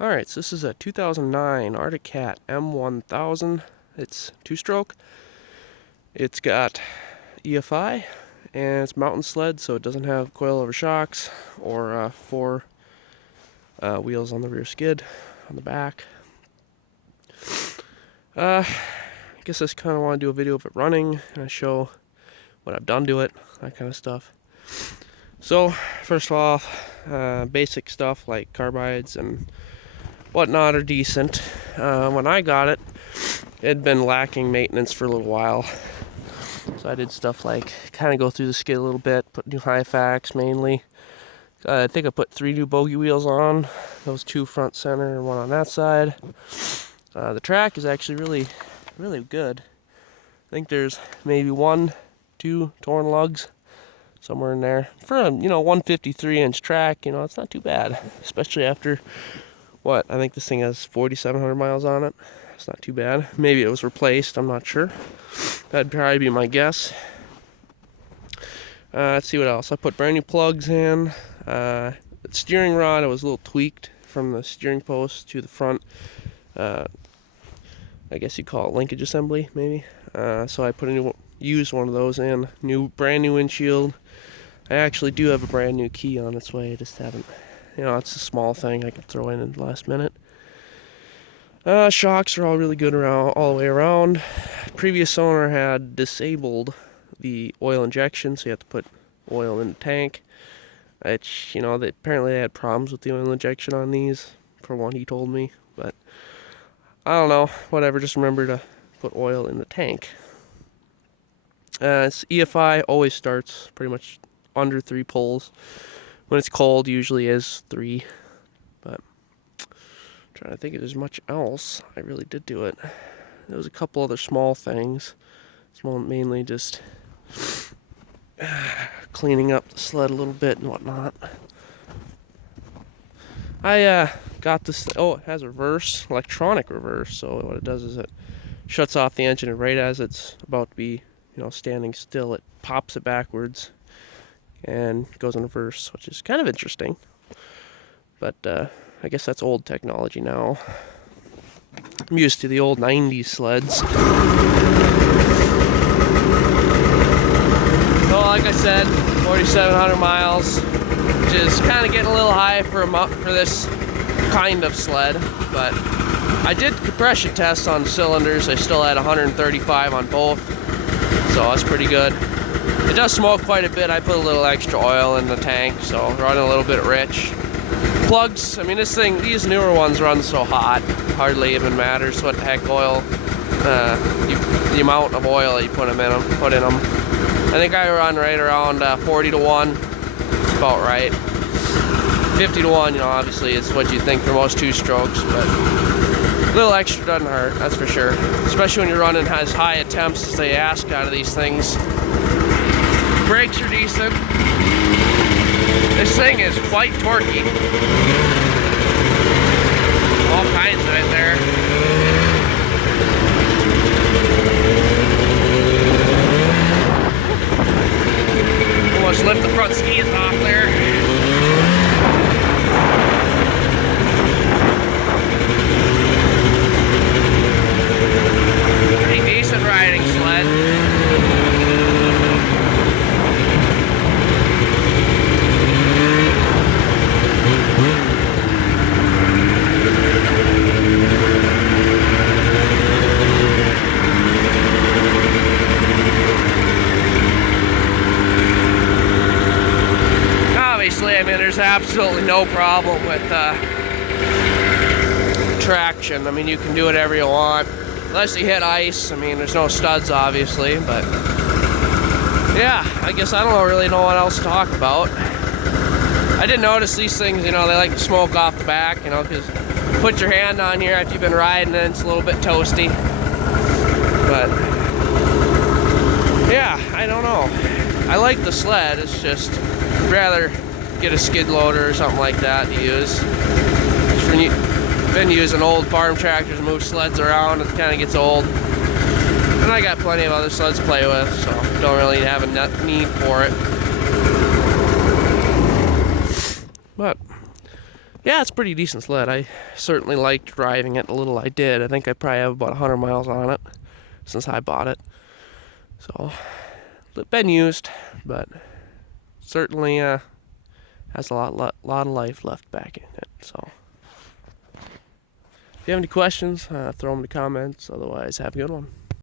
Alright, so this is a 2009 Arctic Cat M1000. It's two-stroke. It's got EFI, and it's mountain sled, so it doesn't have coilover shocks or four wheels on the rear skid on the back. I guess I just kind of want to do a video of it running and show what I've done to it, that kind of stuff. So, first of all, basic stuff like carbides and whatnot are decent. When I got it, it had been lacking maintenance for a little while. So I did stuff like kind of go through the skid a little bit, put new high facts mainly. I think I put 3 new bogey wheels on, those 2 front center and 1 on that side. The track is actually really good. I think there's maybe 1, 2 torn lugs somewhere in there. For a 153-inch track, it's not too bad, especially after what I think this thing has 4,700 miles on it. It's not too bad. Maybe it was replaced, I'm not sure. That'd probably be my guess. Let's see what else. I put brand new plugs in. The steering rod, it was a little tweaked from the steering post to the front. I guess you'd call it linkage assembly, maybe. So I used one of those in. Brand new windshield. I actually do have a brand new key on its way. I just haven't. It's a small thing I can throw in the last minute. Shocks are all really good all the way around. Previous owner had disabled the oil injection, so you have to put oil in the tank. Which, apparently they had problems with the oil injection on these, for one he told me. But I don't know, whatever, just remember to put oil in the tank. It's EFI always starts pretty much under 3 pulls. When it's cold, usually is 3. But I'm trying to think if there's much else. I really did do it. There was a couple other small things. Mainly just cleaning up the sled a little bit and whatnot. I got this. Oh, it has electronic reverse. So what it does is it shuts off the engine, and right as it's about to be, standing still, it pops it backwards and goes in reverse, which is kind of interesting. But I guess that's old technology now. I'm used to the old 90s sleds. So like I said, 4,700 miles, which is kind of getting a little high for this kind of sled. But I did compression tests on cylinders. I still had 135 on both, so that's pretty good. It does smoke quite a bit. I put a little extra oil in the tank, so running a little bit rich. Plugs, these newer ones run so hot, hardly even matters what the heck oil, the amount of oil that you put in them. I think I run right around 40 to 1, it's about right. 50 to 1, obviously it's what you think for most 2 strokes, but a little extra doesn't hurt, that's for sure. Especially when you're running as high attempts as they ask out of these things. Brakes are decent. This thing is quite torquey. All kinds of it there. Almost lift the front skis off there. Pretty decent riding sled. There's absolutely no problem with traction. You can do whatever you want, unless you hit ice. There's no studs, obviously, but yeah, I guess I don't really know what else to talk about. I did notice these things, they like to smoke off the back, because put your hand on here after you've been riding and it's a little bit toasty. But yeah, I don't know. I like the sled, it's just rather get a skid loader or something like that to use. Been using old farm tractors to move sleds around, it kind of gets old. And I got plenty of other sleds to play with, so don't really have a need for it. But yeah, it's a pretty decent sled. I certainly liked driving it the little I did. I think I probably have about 100 miles on it since I bought it. So, it's been used, but certainly has a lot of life left back in it. So, if you have any questions, throw them in the comments. Otherwise, have a good one.